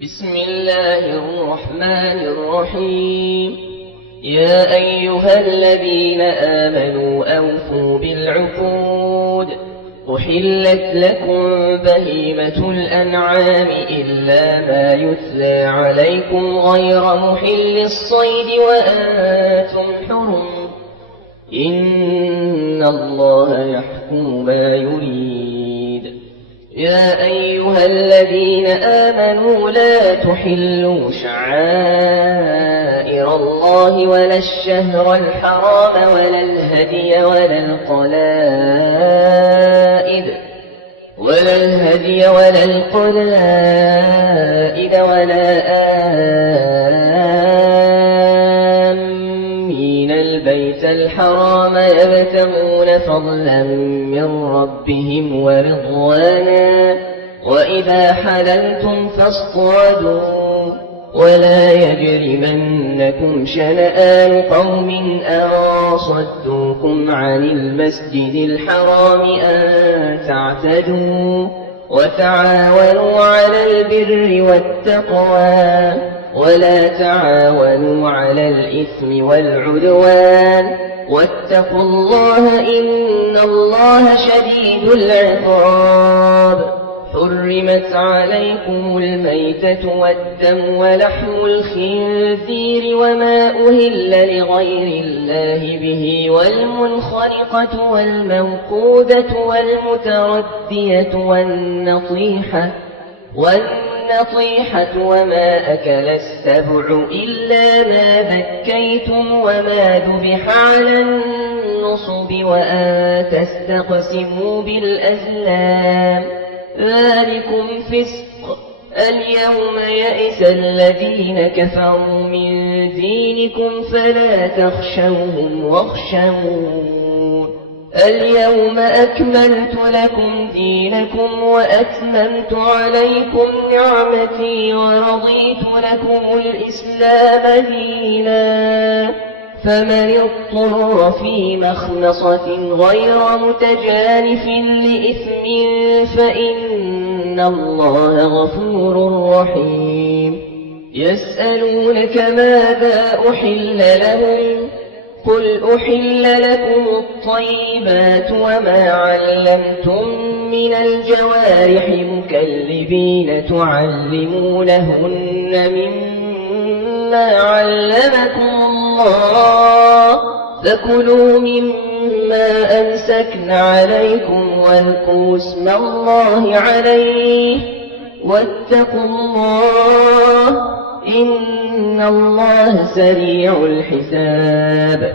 بسم الله الرحمن الرحيم. يا أيها الذين آمنوا أوفوا بالعقود. أحلت لكم بهيمة الأنعام إلا ما يتلى عليكم غير محل الصيد وأنتم حرم. إن الله يحكم ما يريد. يا أيها الذين آمنوا لا تحلوا شعائر الله ولا الشهر الحرام ولا الهدي ولا القلائد ولا آمين البيت الحرام يبتغون فضلا من ربهم ورضوانا. وإذا حللتم فاصطادوا ولا يجرمنكم شنآن قوم أن صدوكم عن المسجد الحرام أن تعتدوا. وتعاونوا على البر والتقوى ولا تعاونوا على الإثم والعدوان. واتقوا الله إن الله شديد العقاب. حرمت عليكم الميتة والدم ولحم الخنزير وما أهل لغير الله به والمنخنقة والموقوذة والمتردية والنطيحة وما أكل السبع إلا ما ذكيتم وما ذبح على النصب وأن تستقسموا بالأزلام ذلكم فسق. اليوم يئس الذين كفروا من دينكم فلا تخشوهم واخشون. اليوم أكملت لكم دينكم وأتممت عليكم نعمتي ورضيت لكم الإسلام دينا. فمن اضطر في مخنصة غير متجانف لإثم فإن الله غفور رحيم. يسألونك ماذا أحل لهم قل أحل لكم الطيبات وما علمتم من الجوارح مكلبين تعلمونهن مما علمكم الله فكلوا مما أمسكن عليكم واذكروا اسم الله عليه واتقوا الله إن الله سريع الحساب.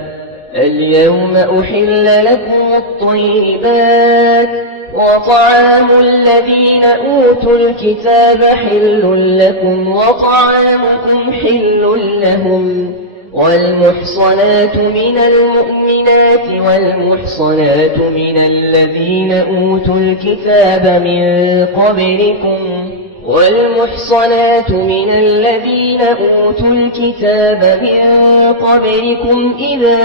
اليوم أحل لكم الطيبات وطعام الذين أوتوا الكتاب حل لكم وطعامكم حل لهم. والمحصنات من المؤمنات والمحصنات من الذين أوتوا الكتاب من قبلكم إذا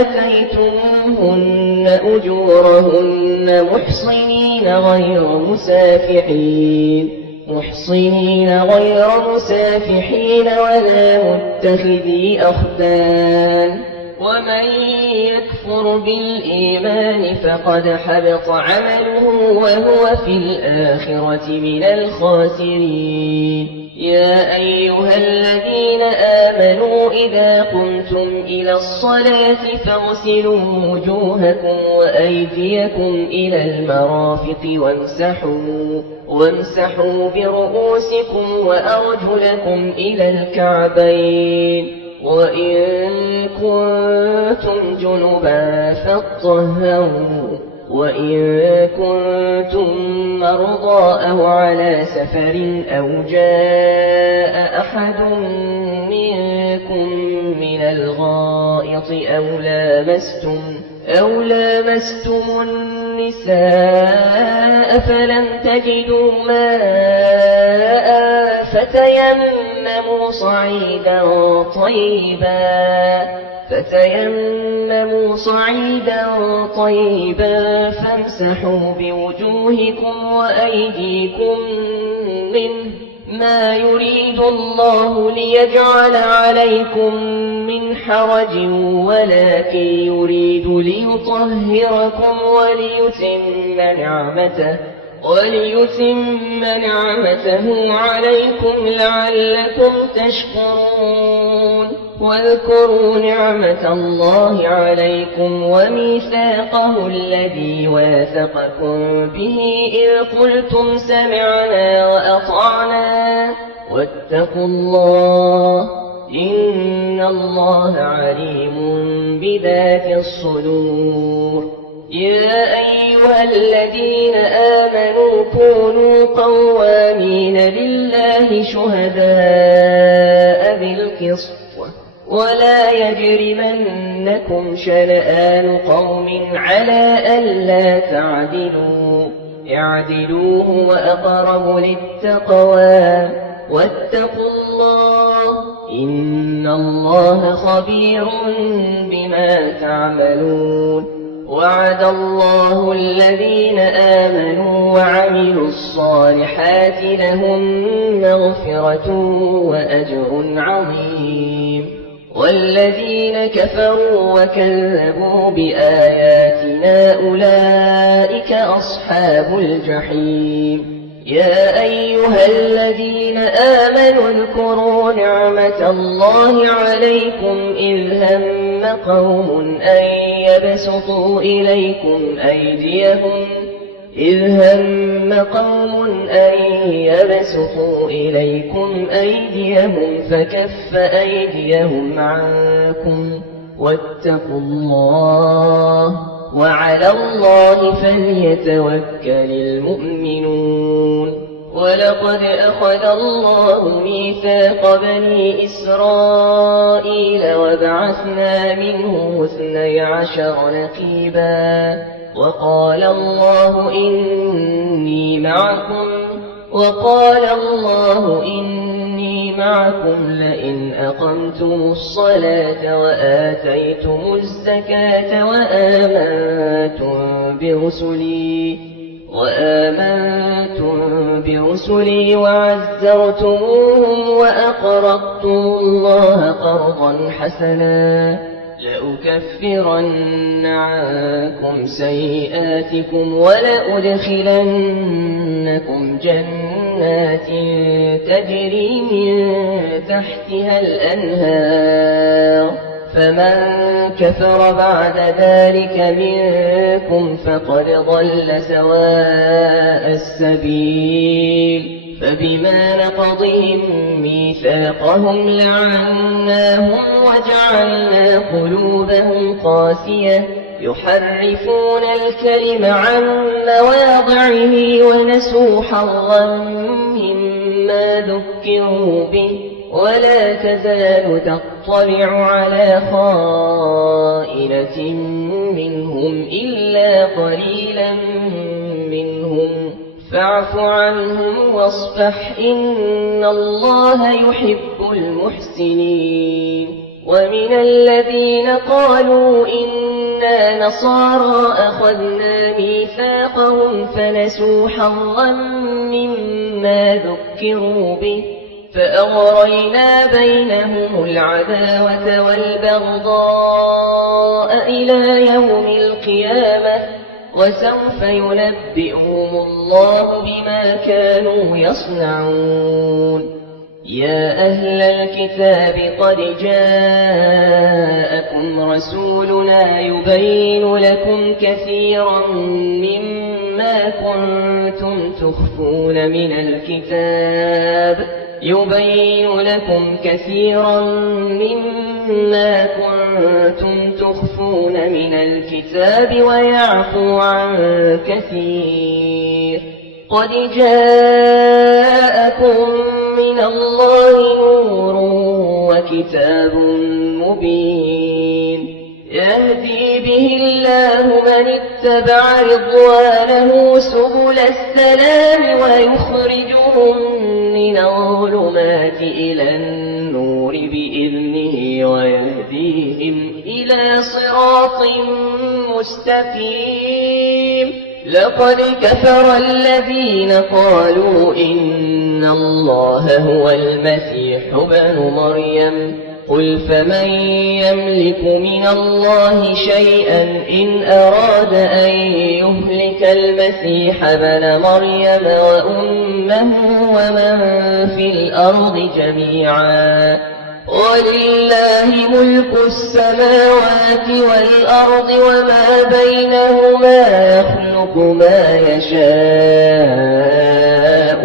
آتيتموهن أجورهن محصنين غير مسافحين ولا متخذي أخدان. ومن يكفر بالإيمان فقد حبط عمله وهو في الآخرة من الخاسرين. يا أيها الذين آمنوا إذا قمتم إلى الصلاة فاغسلوا وجوهكم وأيديكم إلى المرافق وامسحوا برؤوسكم وأرجلكم إلى الكعبين. وإن كنتم جنبا فاطهروا وإن كنتم مرضى أو على سفر أو جاء أحد منكم من الغائط أو لامستم النساء فلم تجدوا ماء فتيمموا صعيدا طيبا فامسحوا بوجوهكم وأيديكم منه ما يريد الله ليجعل عليكم من حرج ولكن يريد ليطهركم وليتم نعمته عليكم لعلكم تشكرون واذكروا نعمة الله عليكم وميثاقه الذي واثقكم به إذ قلتم سمعنا وأطعنا واتقوا الله إن الله عليم بذات الصدور يا أيها الذين آمنوا كونوا قوامين لله شهداء بالقسط ولا يجرمنكم شنآن قوم على ألا تعدلوا اعدلوا هو أقرب للتقوى واتقوا الله إن الله خبير بما تعملون وعد الله الذين آمنوا وعملوا الصالحات لهم مغفرة وأجر عظيم والذين كفروا وكذبوا بآياتنا أولئك أصحاب الجحيم يا أيها الذين آمنوا اذكروا نعمة الله عليكم إذ هم قوم أن يبسطوا إليكم أيديهم فكف أيديهم عنكم واتقوا الله وعلى الله فليتوكل المؤمنون ولقد أخذ الله ميثاق بني إسرائيل وبعثنا منهم 12 نقيبا وقال الله إني معكم لئن أقمتم الصلاة وآتيتم الزكاة وآمنتم برسلي وعزرتموهم وأقرضتم الله قرضا حسنا لأكفرن عنكم سيئاتكم ولأدخلنكم جنات تجري من تحتها الأنهار فمن كفر بعد ذلك منكم فقد ضل سواء السبيل فبما نقضهم ميثاقهم لعناهم وجعلنا قلوبهم قاسية يحرفون الكلم عن مواضعه ونسوا حظا مما ذكروا به ولا تزال تطلع على خائنة منهم إلا قليلا منهم فاعف عنهم واصفح إن الله يحب المحسنين ومن الذين قالوا إنا نصارى أخذنا ميثاقهم فنسوا حظا مما ذكروا به فأغرينا بينهم العداوة والبغضاء إلى يوم القيامة وسوف ينبئهم الله بما كانوا يصنعون يا أهل الكتاب قد جاءكم رسولنا يبين لكم كثيرا مما كنتم تخفون من الكتاب ويعفو عن كثير قد جاءكم من الله نور وكتاب مبين يهدي به الله من اتبع رضوانه سبل السلام ويخرجهم من الظلمات إلى النور بإذنه ويهديهم إلى صراط مستقيم لقد كفر الذين قالوا إن إن الله هو المسيح ابن مريم قل فمن يملك من الله شيئا إن أراد أن يهلك المسيح ابن مريم وأمه ومن في الأرض جميعا ولله ملك السماوات والأرض وما بينهما يخلق ما يشاء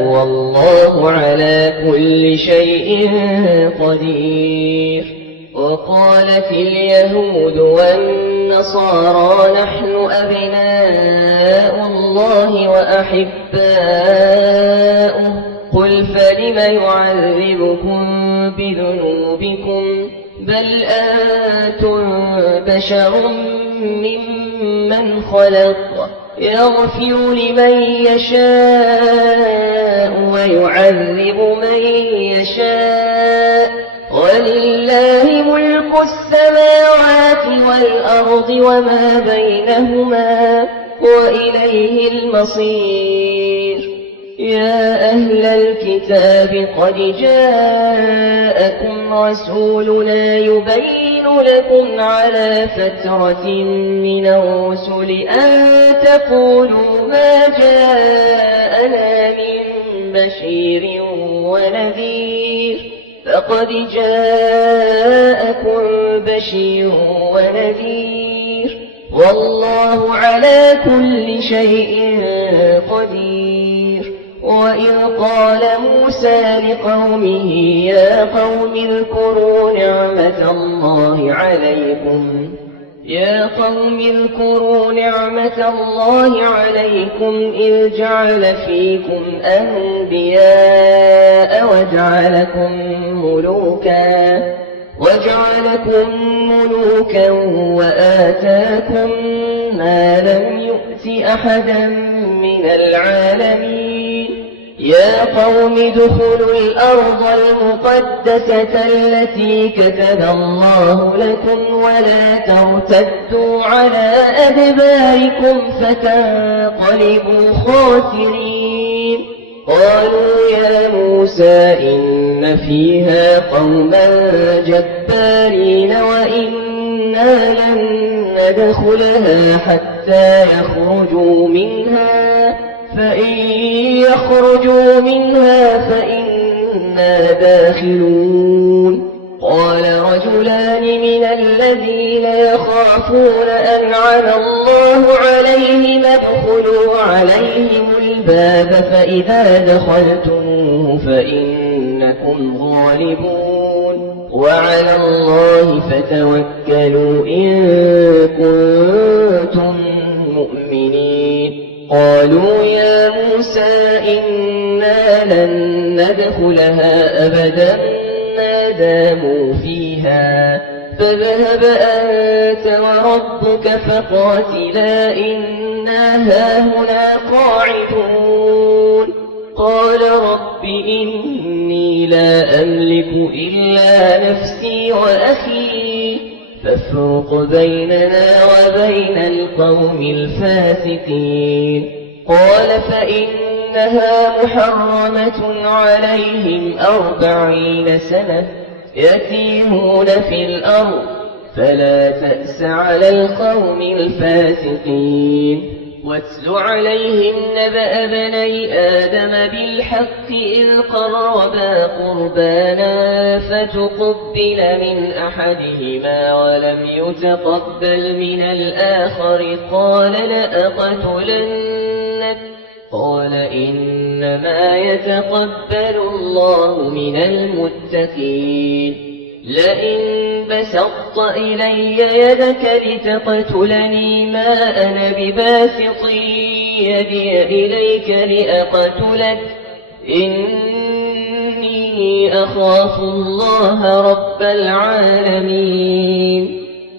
والله على كل شيء قدير. وقالت اليهود والنصارى نحن أبناء الله وأحباؤه قل فلم يعذبكم بذنوبكم بل أنتم بشر ممن خلق يغفر لمن يشاء ويعذب من يشاء ولله ملك السماوات والأرض وما بينهما وإليه المصير. يا أهل الكتاب قد جاءكم رسولنا يبين لكم على فترة من الرسل أن تقولوا ما جاءنا من بشير ونذير فقد جاءكم بشير ونذير والله على كل شيء قدير. وإذ قال موسى لقومه يا قوم اذكروا نعمة الله عليكم إذ جعل فيكم أنبياء وجعلكم ملوكا وآتاكم ما لم يؤت أحدا من العالمين. يا قوم ادخلوا الأرض المقدسة التي كتب الله لكم ولا ترتدوا على أدباركم فتنقلبوا خاسرين. قالوا يا موسى إن فيها قوما جبارين وإنا لن ندخلها حتى يخرجوا منها فإن يخرجوا منها فإنا داخلون. قال رجلان من الذين يخافون أنعم الله عليهم ادخلوا عليهم الباب فإذا دخلتموه فإنكم غالبون وعلى الله فتوكلوا إن كنتم مؤمنين. قالوا يا موسى إنا لن ندخلها أبدا ما داموا فيها فاذهب أنت وربك فقاتلا إنا هاهنا قاعدون. قال رب إني لا أملك إلا نفسي وأخي فافرق بيننا وبين القوم الفاسقين. قال فإنها محرمة عليهم 40 سنة يتيهون في الأرض فلا تأس على القوم الفاسقين. واتل عليهم نبأ بني آدم بالحق إذ قربا قربانا فتقبل من أحدهما ولم يتقبل من الآخر قال لأقتلنك قال إنما يتقبل الله من المتقين. لئن بسطت إلي يدك لتقتلني ما أنا بباسط يدي إليك لأقتلك إني أخاف الله رب العالمين.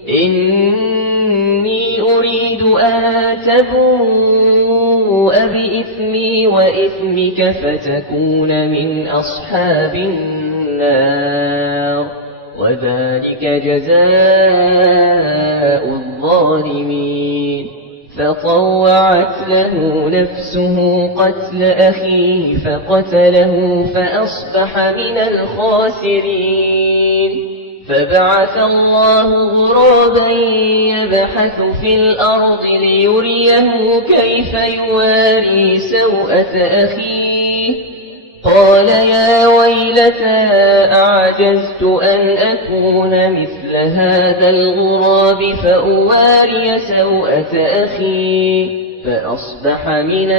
إني أريد أن تبوء بإثمي وإثمك فتكون من أصحاب النار وذلك جزاء الظالمين. فطوعت له نفسه قتل أخيه فقتله فأصبح من الخاسرين. فبعث الله غرابا يبحث في الأرض ليريه كيف يواري سوءة أخيه. قال يا ويلتى أعجزت أن أكون مثل هذا الغراب فأواري سوءة أخي فأصبح من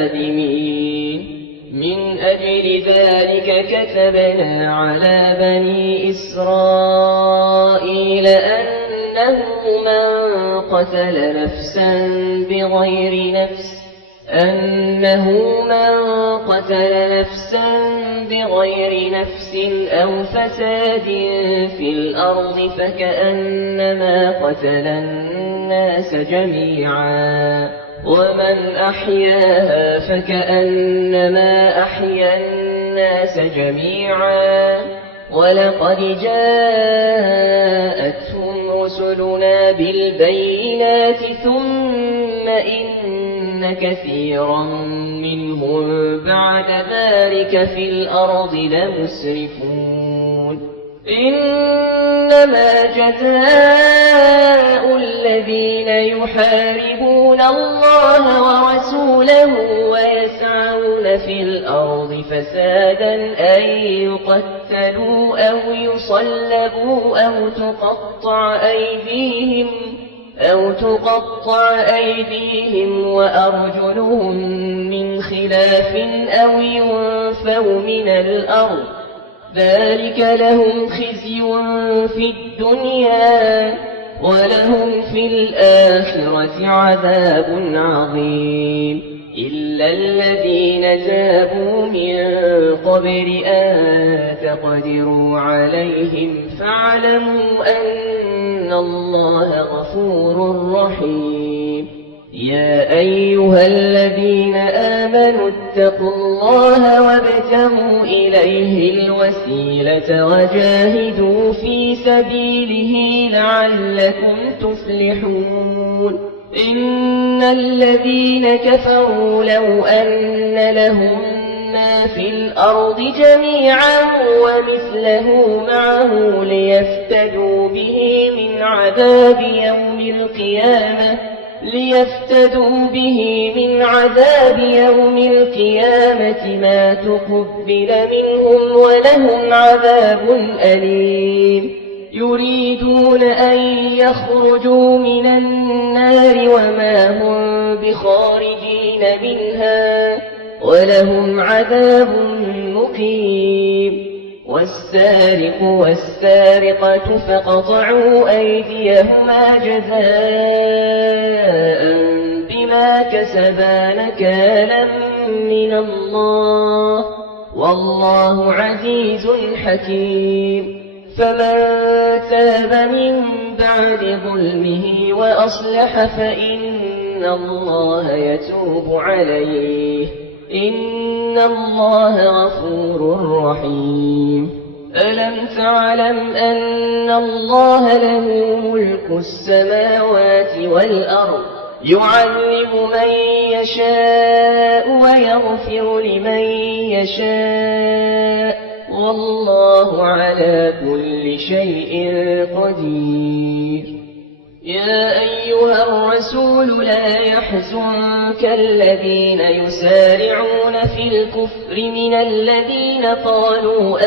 النادمين. من أجل ذلك كتبنا على بني إسرائيل أنه من قتل نفسا بغير نفس أو فساد في الأرض فكأنما قتل الناس جميعا ومن أحياها فكأنما أحيا الناس جميعا. ولقد جاءتهم رسلنا بالبينات ثم إن كثيرا منهم بعد ذلك في الأرض لمسرفون. إنما جزاء الذين يحاربون الله ورسوله ويسعون في الأرض فسادا أن يقتلوا أو يصلبوا أو تقطع أيديهم وأرجلهم من خلاف أو ينفوا من الأرض. ذلك لهم خزي في الدنيا ولهم في الآخرة عذاب عظيم. إلا الذين تابوا من قبل أن تقدروا عليهم فاعلموا أن الله غفور رحيم. يا أيها الذين آمنوا اتقوا الله وابتغوا إليه الوسيلة وجاهدوا في سبيله لعلكم تفلحون. إن الذين كفروا لو أن لهم ما في الأرض جميعا ومثله معه ليفتدوا به من عذاب يوم القيامة ما تقبل منهم ولهم عذاب أليم. يريدون أن يخرجوا من النار وما هم بخارجين منها ولهم عذاب مقيم. والسارق والسارقة فاقطعوا أيديهما جزاء بما كسبا نكالا من الله والله عزيز حكيم. فمن تاب من بعد ظلمه وأصلح فإن الله يتوب عليه إن الله غفور رحيم. ألم تعلم أن الله له ملك السماوات والأرض يعذب من يشاء ويغفر لمن يشاء والله على كل شيء قدير. يا أيها الرسول لا يحزنك الذين يسارعون في الكفر من الذين قالوا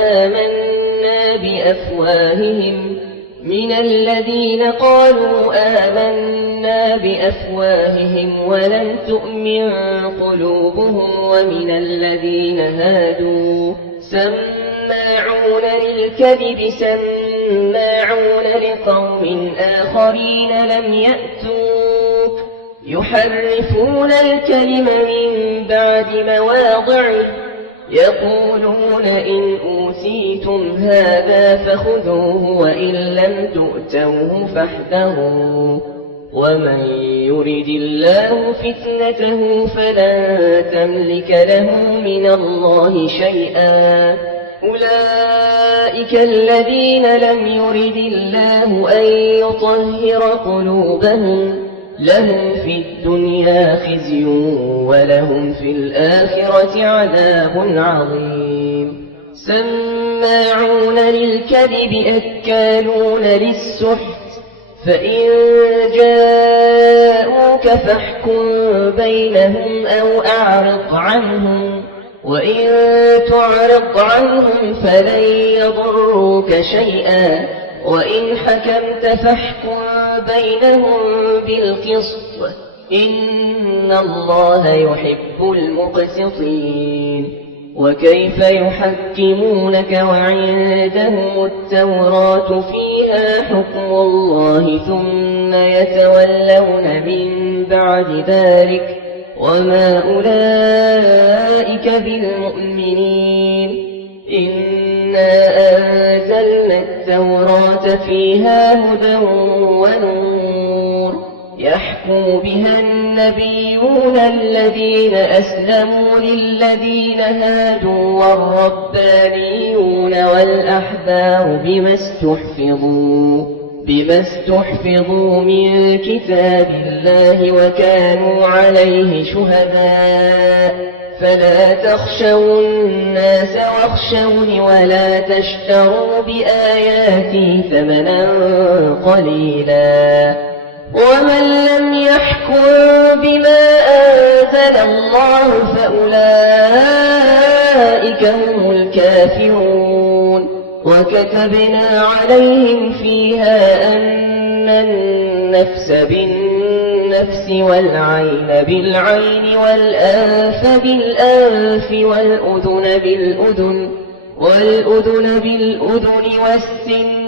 آمنا بأفواههم ولم تؤمن قلوبهم ومن الذين هادوا سماعون للكذب سماعون لقوم آخرين لم يأتوك يحرفون الكلم من بعد مواضعه يقولون إن أوتيتم هذا فخذوه وإن لم تؤتوه فاحذروا ومن يرد الله فتنته فلن تملك له من الله شيئا. أولئك الذين لم يرد الله أن يطهر قلوبهم لهم في الدنيا خزي ولهم في الآخرة عذاب عظيم سماعون للكذب أكالون للسحت فإن جاءوك فاحكم بينهم أو أعرض عنهم وإن تعرض عنهم فلن يضروك شيئا وإن حكمت فاحكم بينهم بالقسط إن الله يحب المقسطين وكيف يحكمونك وعندهم التوراة فيها حكم الله ثم يتولون من بعد ذلك وما أولئك بالمؤمنين إنا أنزلنا التوراة فيها هدى ونور يحكم بها النبيون الذين أسلموا للذين هادوا والربانيون والأحبار بما استحفظوا من كتاب الله وكانوا عليه شهداء فلا تخشوا الناس واخشوني ولا تشتروا بآياتي ثمنا قليلا ومن لم يحكم بما أنزل الله فأولئك هم الكافرون وكتبنا عليهم فيها أن النفس بالنفس والعين بالعين والأنف بالأنف والأذن بالأذن والسن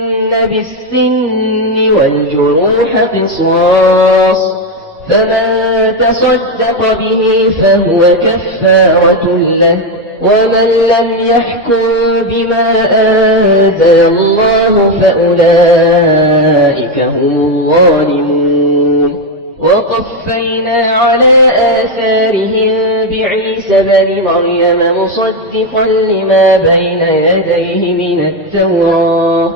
بالسن والجروح قصاص فمن تصدق به فهو كفارة له ومن لم يحكم بما أنزل الله فأولئك هم الظالمون وقفينا على آثارهم بعيسى بن مريم مصدقا لما بين يديه من التوراة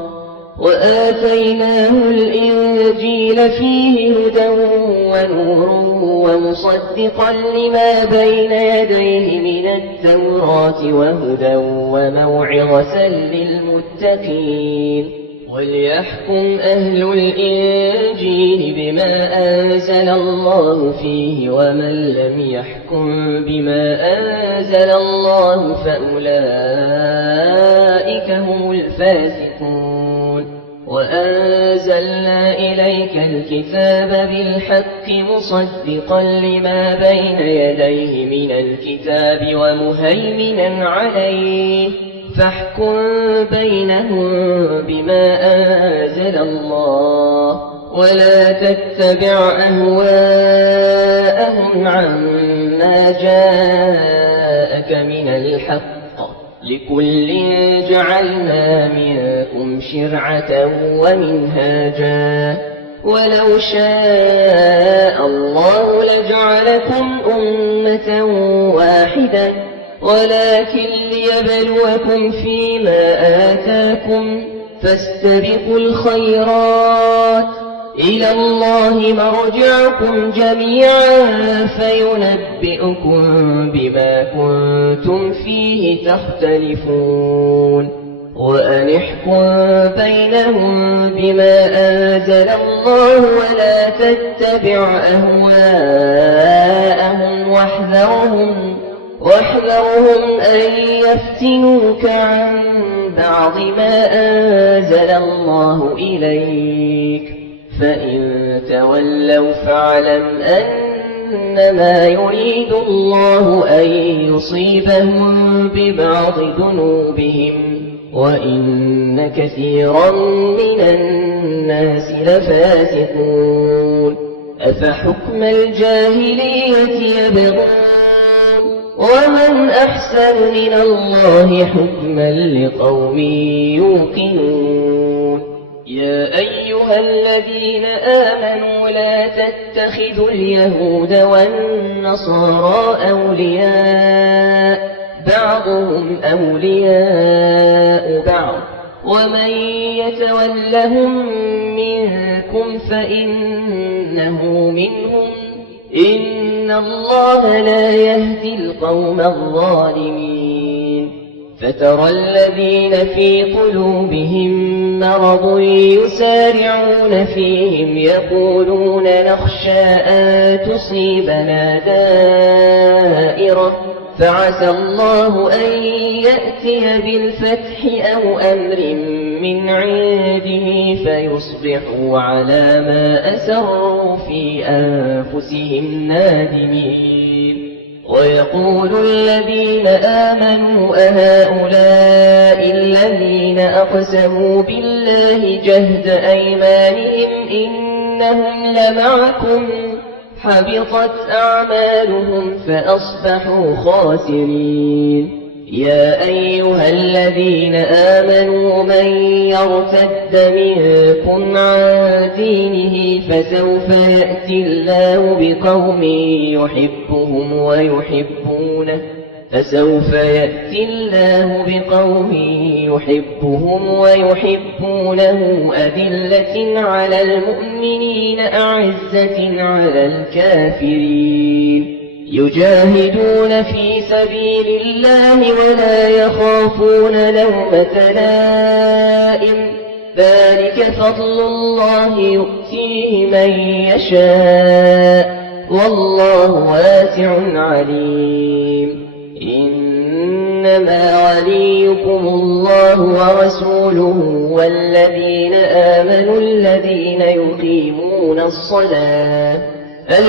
وآتيناه الإنجيل فيه هدى ونور ومصدقا لما بين يديه من التوراة وهدى وموعظة للمتقين وليحكم أهل الإنجيل بما أنزل الله فيه ومن لم يحكم بما أنزل الله فأولئك هم الفاسقون وأنزلنا إليك الكتاب بالحق مصدقا لما بين يديه من الكتاب ومهيمنا عليه فاحكم بينهم بما أنزل الله ولا تتبع أهواءهم عما جاءك من الحق لكل جعلنا منكم شرعة ومنهاجا ولو شاء الله لجعلكم أمة واحدة ولكن ليبلوكم فيما آتاكم فاستبقوا الخيرات إلى الله مرجعكم جميعا فينبئكم بما كنتم فيه تختلفون وأن احكم بينهم بما أنزل الله ولا تتبع أهواءهم واحذرهم أن يفتنوك عن بعض ما أنزل الله إليك فإن تولوا فاعلم أنما يريد الله أن يصيبهم ببعض ذنوبهم وإن كثيرا من الناس لفاسقون أفحكم الجاهلية يبغون ومن أحسن من الله حكما لقوم يوقنون يا أيها الذين آمنوا لا تتخذوا اليهود والنصارى أولياء بعضهم أولياء بعض ومن يتولهم منكم منكم فإنه منهم إن الله لا يهدي القوم الظالمين فترى الذين في قلوبهم مرض يسارعون فيهم يقولون نخشى أن تصيبنا دائرة فعسى الله أن يأتي بالفتح أو أمر من عنده فيصبحوا على ما أسروا في أنفسهم نادمين ويقول الذين آمنوا أهؤلاء الذين أقسموا بالله جهد أيمانهم إنهم لمعكم حبطت أعمالهم فأصبحوا خاسرين يا أيها الذين آمنوا من يرتد منكم عن دينه فسوف يأتي الله بقوم يحبهم ويحبونه أذلة على المؤمنين أعزة على الكافرين يجاهدون في سبيل الله ولا يخافون لومة لائم ذلك فضل الله يؤتيه من يشاء والله واسع عليم إنما وليكم الله ورسوله والذين آمنوا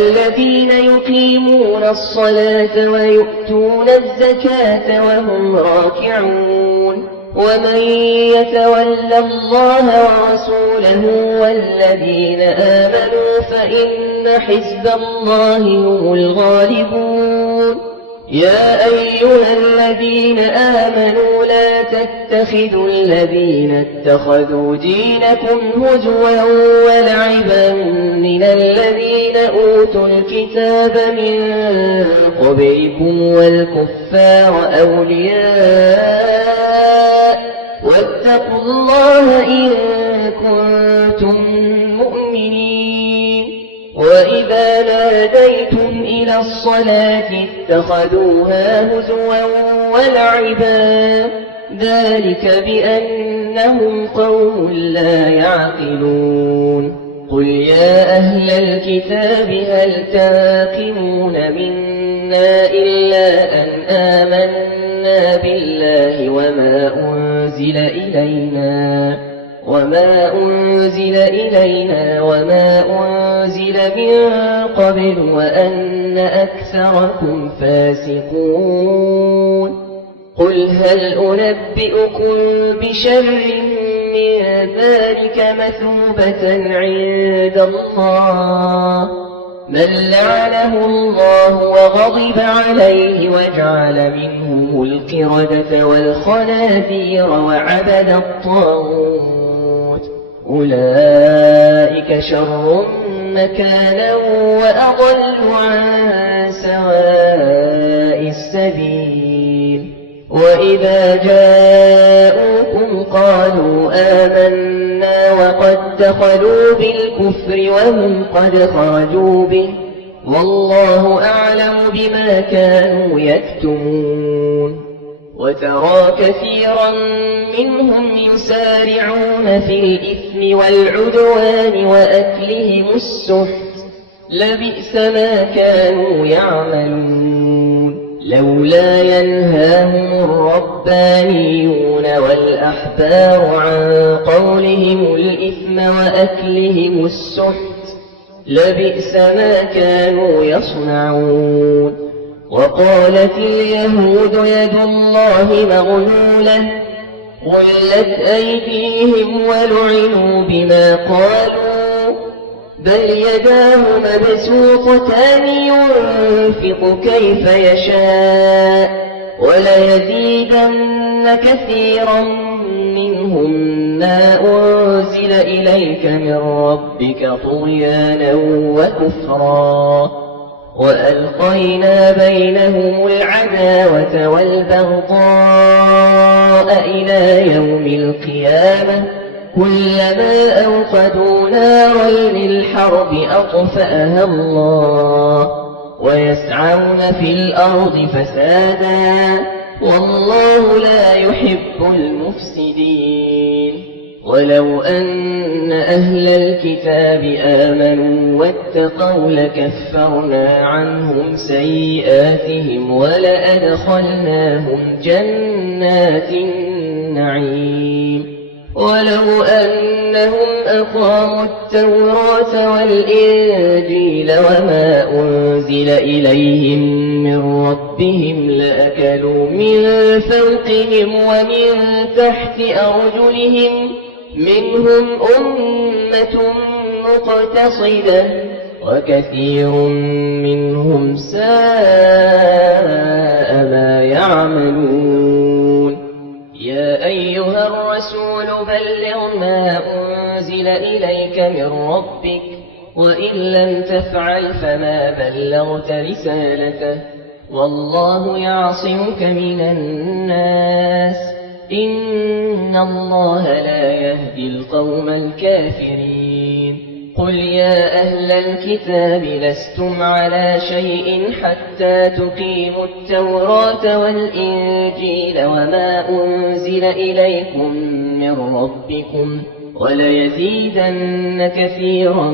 الذين يقيمون الصلاة ويؤتون الزكاة وهم راكعون ومن يتول الله ورسوله والذين آمنوا فإن حزب الله هم الغالبون يا أيها الذين آمنوا لا تتخذوا الذين اتخذوا دينكم هزوا ولعبا من الذين أوتوا الكتاب من قبلكم والكفار أولياء واتقوا الله إن كنتم مؤمنين وإذا ناديتم إلى الصلاة اتخذوها هزوا ولعبا ذلك بأنهم قوم لا يعقلون قل يا أهل الكتاب هل تنقمون منا إلا أن آمنا بالله وما أنزل إلينا وما أنزل من قبل وأن أكثركم فاسقون قل هل أنبئكم بشر من ذلك مثوبة عند الله من لعنه الله وغضب عليه وجعل منهم القردة والخنازير وعبد الطاغوت أولئك شر مكانا وأضل عن سواء السبيل وإذا جاءوكم قالوا آمنا وقد دخلوا بالكفر وهم قد خرجوا به والله أعلم بما كانوا يكتمون وترى كثيرا منهم يسارعون في الإثم والعدوان وأكلهم السحت لبئس ما كانوا يعملون لولا ينهاهم الربانيون والأحبار عن قولهم الإثم وأكلهم السحت لبئس ما كانوا يصنعون وقالت اليهود يد الله مغلولة غلت أيديهم ولعنوا بما قالوا بل يداه مبسوطتان ينفق كيف يشاء وليزيدن كثيرا منهم ما أنزل إليك من ربك طغيانا وكفرا وألقينا بينهم العداوة والبغضاء إلى يوم القيامة كلما أوقدوا نارا للحرب أطفأها الله ويسعون في الأرض فسادا والله لا يحب المفسدين. ولو أن أهل الكتاب آمنوا واتقوا لكفرنا عنهم سيئاتهم ولأدخلناهم جنات النعيم. ولو أنهم أقاموا التوراة والإنجيل وما أنزل إليهم من ربهم لأكلوا من فوقهم ومن تحت أرجلهم منهم أمة مقتصدة وكثير منهم ساء ما يعملون. يا أيها الرسول بلغ ما أنزل إليك من ربك وإن لم تفعل فما بلغت رسالته والله يعصمك من الناس إن الله لا يهدي القوم الكافرين. قل يا أهل الكتاب لستم على شيء حتى تقيموا التوراة والإنجيل وما أنزل إليكم من ربكم وليزيدن كثيرا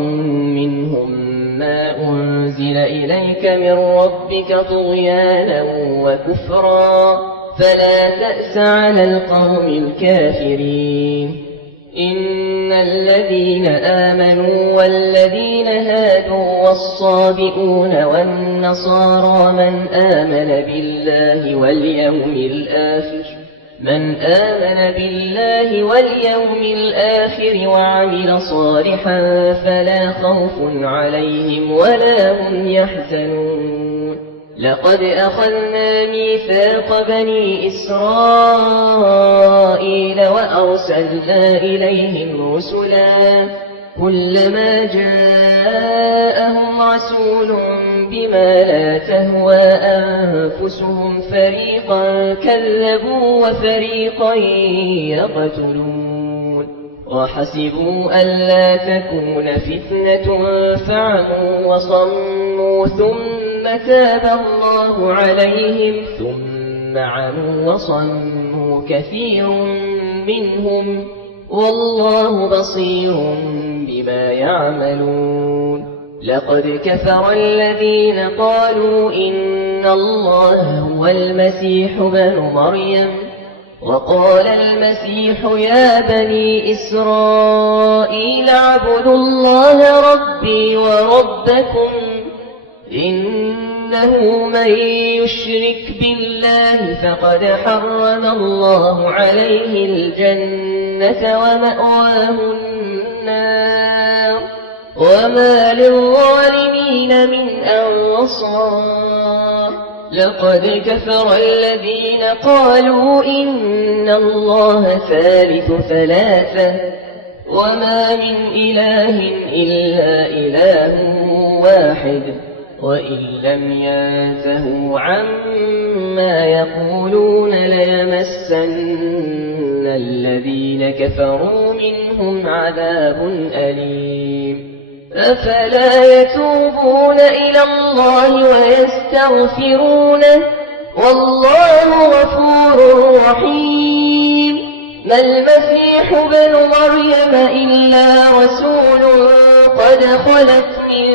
منهم ما أنزل إليك من ربك طغيانا وكفرا فلا تأس على القوم الكافرين. إن الذين آمنوا والذين هادوا والصابئون والنصارى من آمن بالله واليوم الآخر وعمل صالحا فلا خوف عليهم ولا هم يحزنون. لقد أخذنا ميثاق بني إسرائيل وأرسلنا إليهم رسلا كلما جاءهم رسول بما لا تهوى أنفسهم فريقا كذبوا وفريقا يقتلون. وحسبوا ألا تكون فتنة فعموا وصموا ثم تاب الله عليهم ثم عموا وصموا كثير منهم والله بصير بما يعملون. لقد كفر الذين قالوا إن الله هو المسيح ابن مريم وقال المسيح يا بني إسرائيل اعبدوا الله ربي وربكم إنه من يشرك بالله فقد حرم الله عليه الجنة ومأواه النار وما للظالمين من أنصار. لقد كفر الذين قالوا إن الله ثالث ثلاثة وما من إله إلا إله واحد وإن لم ينتهوا عما يقولون ليمسن الذين كفروا منهم عذاب أليم. أفلا يتوبون إلى الله ويستغفرونه والله غفور رحيم. ما المسيح ابن مريم إلا رسول قد خلت من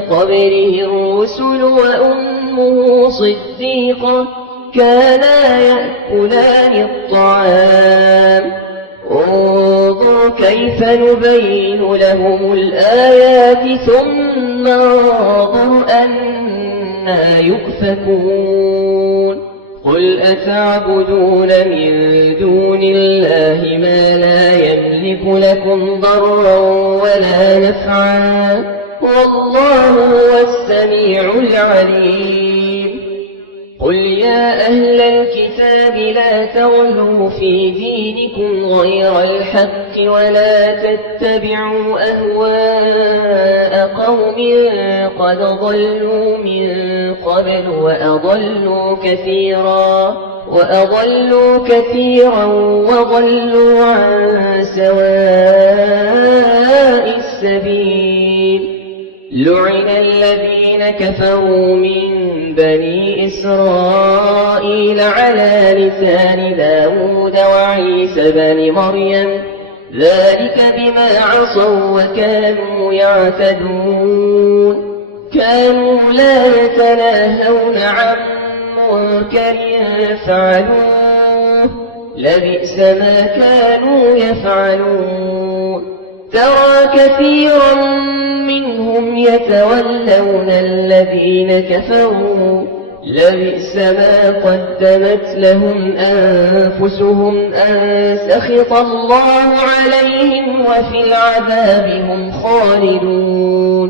قبله الرسل وأمه صديقة كانا يأكلان الطعام انظر كيف نبين لهم الآيات ثم انظر أنا يؤفكون. قل أتعبدون من دون الله ما لا يملك لكم ضرا ولا نفعا والله هو السميع العليم. قل يا أهل الكتاب الكتاب لا تغلوا في دينكم غير الحق ولا تتبعوا أهواء قوم قد ضلوا من قبل وأضلوا كثيرا وضلوا عن سواء السبيل. لعن الذين كفروا من بني إسرائيل على لسان داود وعيسى بن مريم ذلك بما عصوا وكانوا يعتدون. كانوا لا يتناهون عن منكر فعلوه لبئس ما كانوا يفعلون. ترى كثيرا منهم يتولون الذين كفروا لبئس ما قدمت لهم أنفسهم أن سخط الله عليهم وفي العذاب هم خالدون.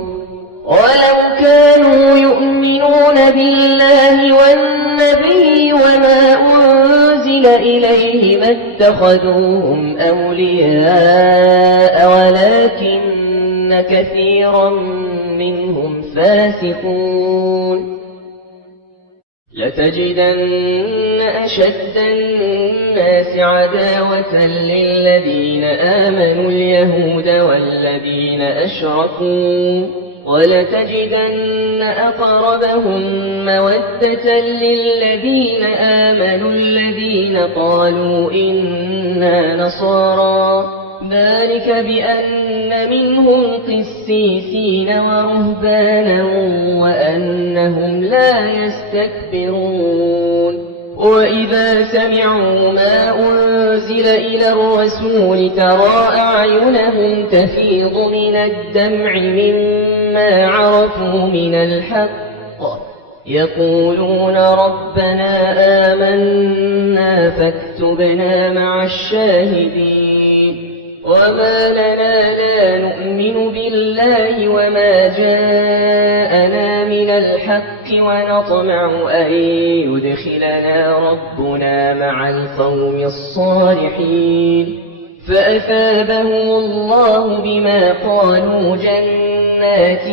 ولو كانوا يؤمنون بالله والنبي وما أنزل إليه ما اتخذوهم أولياء ولكن كثيرا منهم فاسقون. لتجدن أشد الناس عداوة للذين آمنوا اليهود والذين أشركوا ولتجدن أقربهم مودة للذين آمنوا الذين قالوا إنا نصارى ذلك بأن منهم قسيسين ورهبانا وأنهم لا يستكبرون. وإذا سمعوا ما أنزل إلى الرسول ترى أعينهم تفيض من الدمع مما عرفوا من الحق يقولون ربنا آمنا فاكتبنا مع الشاهدين. وما لنا لا نؤمن بالله وما جاءنا من الحق ونطمع أن يدخلنا ربنا مع القوم الصالحين. فأثابهم الله بما قالوا جنات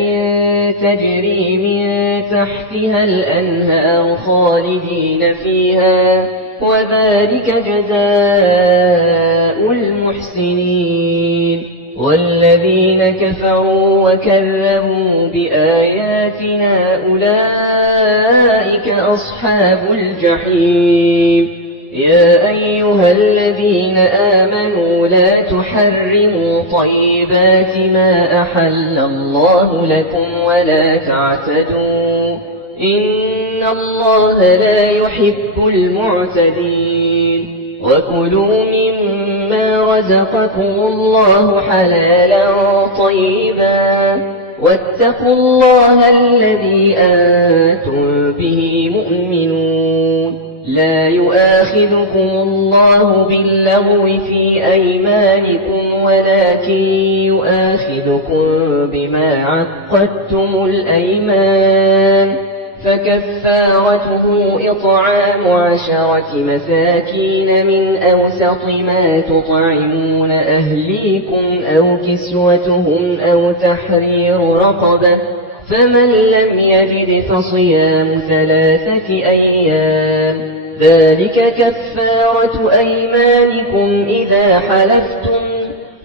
تجري من تحتها الأنهار خالدين فيها وذلك جزاء المحسنين. والذين كفروا وكذبوا بآياتنا أولئك أصحاب الجحيم. يا أيها الذين آمنوا لا تحرموا طيبات ما أحل الله لكم ولا تعتدوا إن الله لا يحب المعتدين. وكلوا مما رزقكم الله حلالا طيبا واتقوا الله الذي أنتم به مؤمنون. لا يؤاخذكم الله باللغو في أيمانكم ولكن يؤاخذكم بما عقدتم الأيمان. فكفارته إطعام 10 مساكين من أوسط ما تطعمون أهليكم أو كسوتهم أو تحرير رقبة. فمن لم يجد فصيام 3 أيام ذلك كفارة أيمانكم إذا حلفتم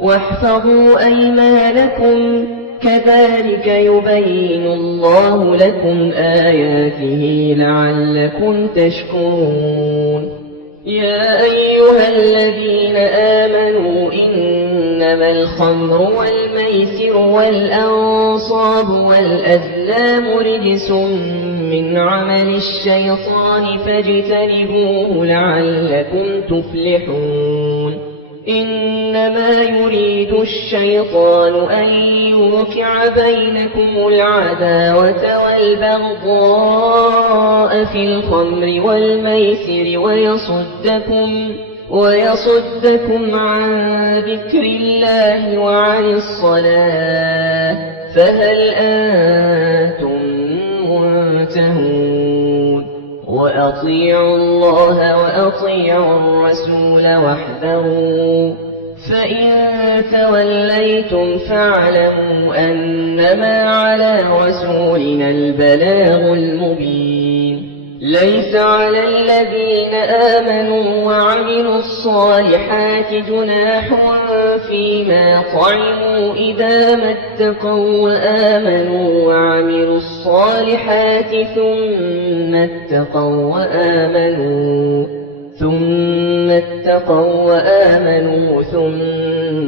واحفظوا أيمانكم كذلك يبين الله لكم آياته لعلكم تشكرون. يا أيها الذين آمنوا إنما الخمر والميسر والأنصاب والأزلام رجس من عمل الشيطان فاجتنبوه لعلكم تفلحون. إنما يريد الشيطان أن يوقع بينكم العداوة والبغضاء في الخمر والميسر ويصدكم عن ذكر الله وعن الصلاة فهل أنتم منتهون؟ وأطيعوا الله وأطيعوا الرسول واحذروا فإن توليتم فاعلموا أنما على رسولنا البلاغ المبين ليس على الذين آمنوا وعملوا الصالحات جناح فيما طعموا إذا ما اتقوا وآمنوا وعملوا الصالحات ثم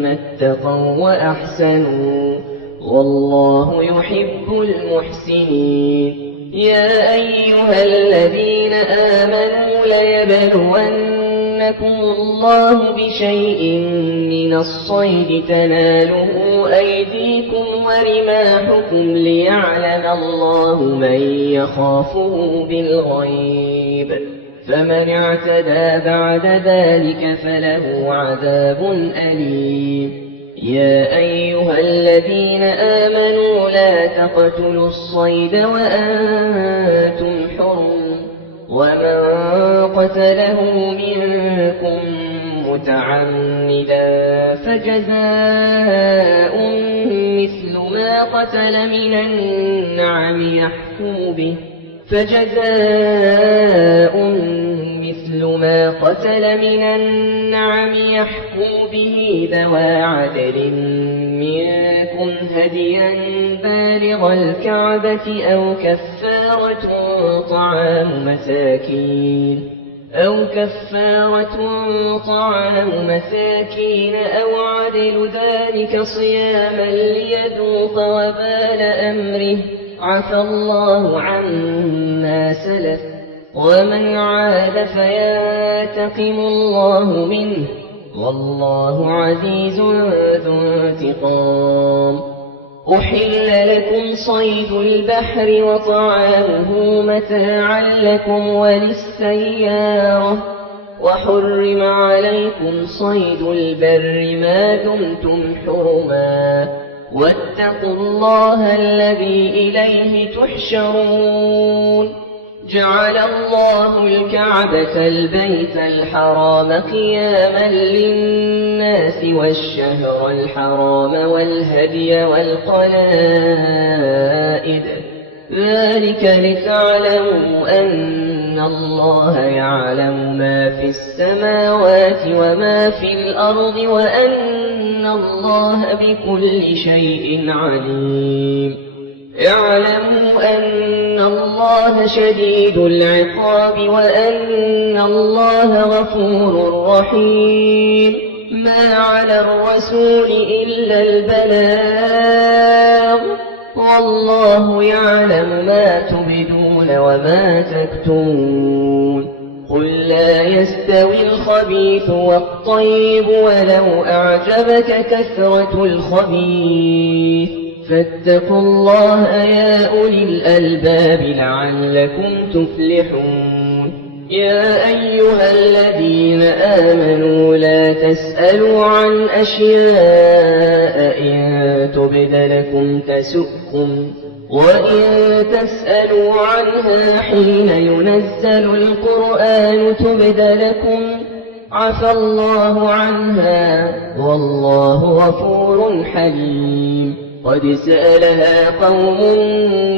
اتقوا وأحسنوا والله يحب المحسنين يا أيها الذين آمنوا ليبلونكم الله بشيء من الصيد تناله أيديكم ورماحكم ليعلم الله من يخافه بالغيب فمن اعتدى بعد ذلك فله عذاب أليم يا أيها الذين آمنوا لا تقتلوا الصيد وأنتم حرم ومن قتله منكم متعمدا فجزاء مثل ما قتل من النعم يحكم به ذوى عدل منكم هديا بالغ الكعبة أو كفارة طعام مساكين أو عدل ذلك صياما ليذوق وبال أمره عفى الله عما سلف ومن عاد فينتقم الله منه والله عزيز ذو انتقام أحل لكم صيد البحر وطعامه متاعا لكم وللسيارة وحرم عليكم صيد البر ما دمتم حرما واتقوا الله الذي إليه تحشرون جعل الله الكعبة البيت الحرام قياما للناس والشهر الحرام والهدي والقلائد ذلك لتعلموا أن الله يعلم ما في السماوات وما في الأرض وأن الله بكل شيء عليم اعلموا أن الله شديد العقاب وأن الله غفور رحيم ما على الرسول إلا البلاغ والله يعلم ما تبدون وما تكتمون قل لا يستوي الخبيث والطيب ولو أعجبك كثرة الخبيث فاتقوا الله يا أولي الألباب لعلكم تفلحون يا أيها الذين آمنوا لا تسألوا عن أشياء إن تبد لكم تسؤكم وإن تسألوا عنها حين ينزل القرآن تبد لكم عفى الله عنها والله غفور حليم قد سألها قوم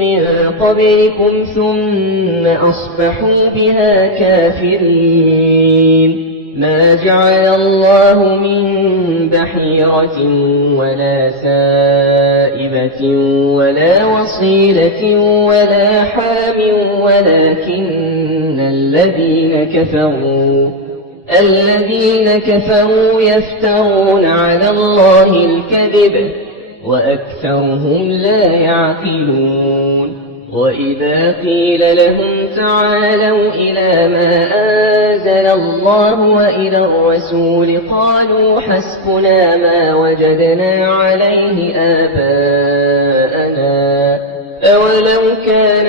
من قبلكم ثم أصبحوا بها كافرين ما جعل الله من بحيرة ولا سائبة ولا وصيلة ولا حام ولكن الذين كفروا يفترون على الله الكذب وأكثرهم لا يعقلون وإذا قيل لهم تعالوا إلى ما أنزل الله وإلى الرسول قالوا حسبنا ما وجدنا عليه آباءنا أولو كان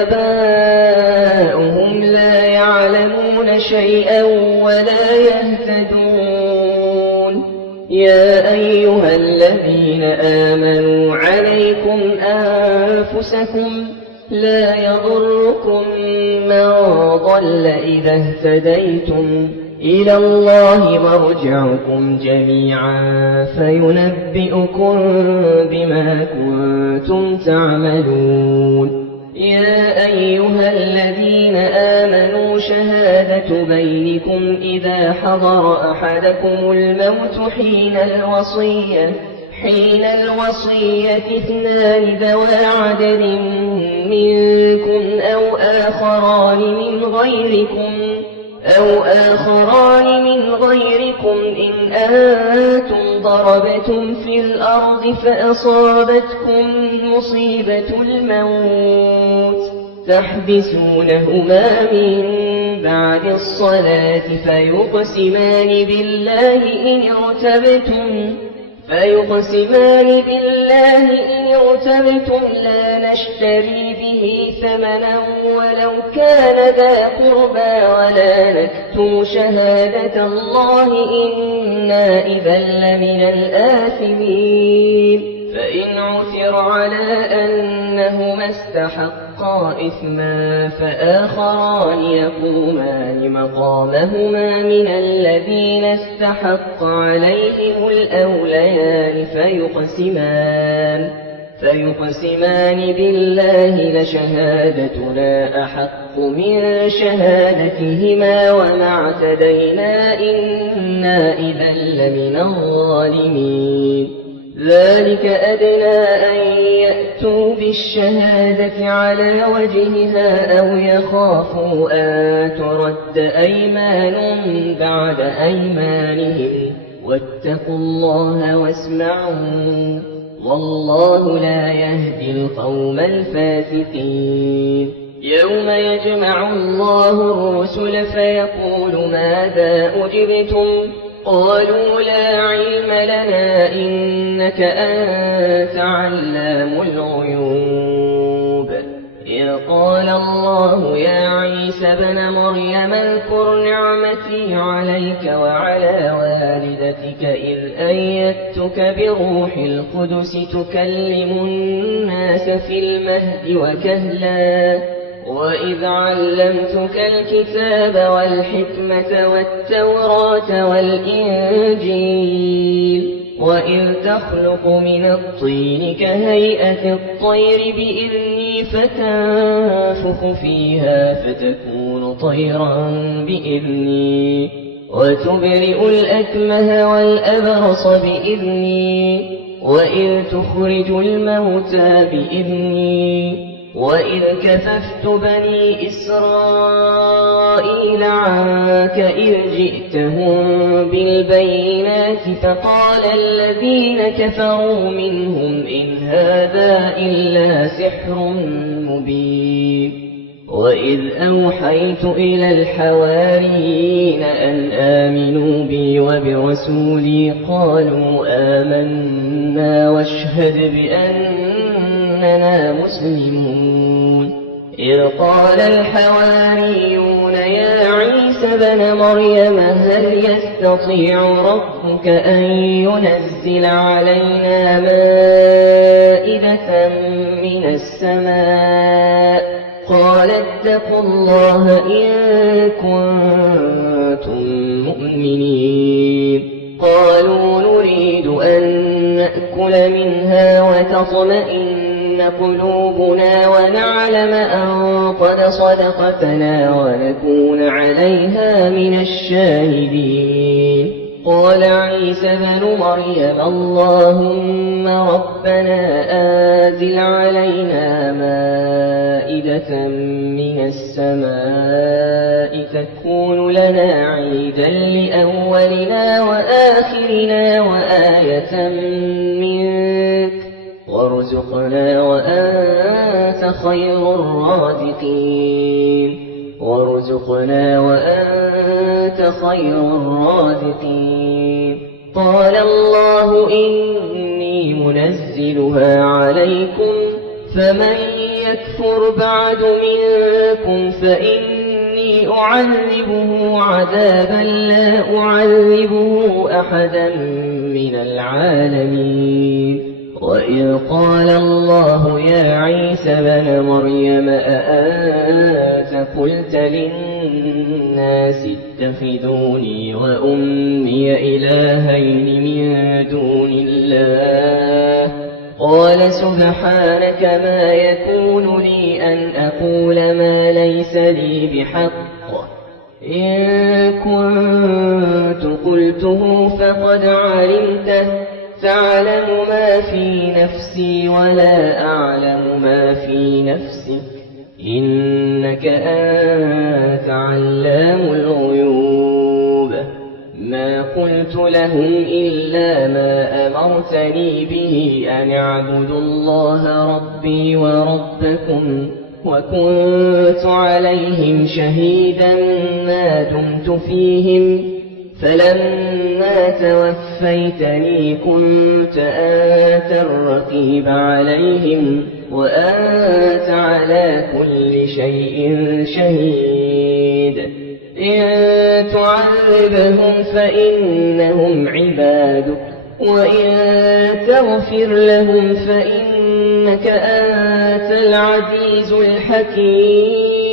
آباؤهم لا يعلمون شيئا ولا يهتدون يا أيها الذين آمنوا عليكم أنفسكم لا يضركم من ضل إذا اهتديتم إلى الله مرجعكم جميعا فينبئكم بما كنتم تعملون يا أيها الذين آمنوا شهادة بينكم إذا حضر أحدكم الموت حين الوصية اثنان ذوى عدل منكم أو آخران من غيركم إن أنتم ضربتم في الأرض فأصابتكم مصيبة الموت تحبسونهما من بعد الصلاة فيقسمان بالله إن ارتبتم لا نشتري به ثمنا ولو كان ذا قربى ولا نكتم شهادة الله إنا إذا لمن الآثمين فإن عثر على أنهما استحقا إثما فآخران يقومان مقامهما من الذين استحق عليهم الأوليان فيقسمان بالله لشهادتنا أحق من شهادتهما وما اعتدينا إنا إذا لمن الظالمين ذلك أدنى أن يأتوا بالشهادة على وجهها أو يخافوا أن ترد أيمان بعد أيمانهم واتقوا الله واسمعوا والله لا يهدي القوم الفاسقين يوم يجمع الله الرسل فيقول ماذا أجبتم قالوا لا علم لنا إنك أنت علام الغيوب إذ قال الله يا عيسى ابن مريم اذكر نعمتي عليك وعلى والدتك إذ أيدتك بروح القدس تكلم الناس في المهد وكهلا وإذ علمتك الكتاب والحكمة والتوراة والإنجيل وإذ تخلق من الطين كهيئة الطير بإذني فتنفخ فيها فتكون طيرا بإذني وتبرئ الأكمه والأبرص بإذني وإذ تخرج الموتى بإذني وإذ كففت بني إسرائيل عنك إذ جئتهم بالبينات فقال الذين كفروا منهم إن هذا إلا سحر مبين وإذ أوحيت إلى الحواريين أن آمنوا بي وبرسولي قالوا آمنا واشهد بأننا مسلمون إذ قال الحواريون يا عيسى ابن مريم هل يستطيع ربك أن ينزل علينا مائدة من السماء قال اتقوا الله إن كنتم مؤمنين قالوا نريد أن نأكل منها وتطمئن قلوبنا ونعلم أن قد صدقتنا ونكون عليها من الشاهدين قال عيسى ابن مريم اللهم ربنا أنزل علينا مائدة من السماء تكون لنا عيدا لأولنا وآخرنا وآية منك وارزقنا وأنت خير الرازقين قال الله إني منزلها عليكم فمن يكفر بعد منكم فإني أعذبه عذابا لا أعذبه أحدا من العالمين وإذ قال الله يا عيسى بن مريم أأنت قلت للناس اتخذوني وأمي إلهين من دون الله قال سبحانك ما يكون لي أن أقول ما ليس لي بحق إن كنت قلته فقد علمته تعلم ما في نفسي ولا أعلم ما في نفسك إنك أنت علام الغيوب ما قلت لهم إلا ما أمرتني به أن اعبدوا الله ربي وربكم وكنت عليهم شهيدا ما دمت فيهم فلما توفيتني كنت أنت الرقيب عليهم وأنت على كل شيء شهيد إن تعذبهم فإنهم عبادك وإن تغفر لهم فإنك أنت العزيز الحكيم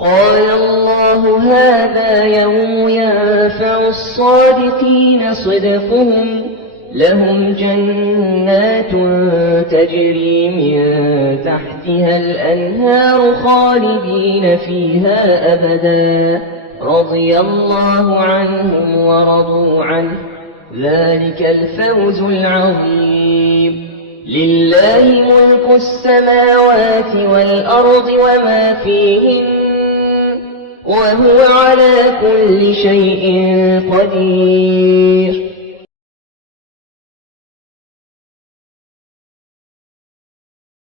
قال الله هذا يوم ينفع الصادقين صدقهم لهم جنات تجري من تحتها الأنهار خالدين فيها أبدا رضي الله عنهم ورضوا عنه ذلك الفوز العظيم لله ملك السماوات والأرض وما فيهن وهو على كل شيء قدير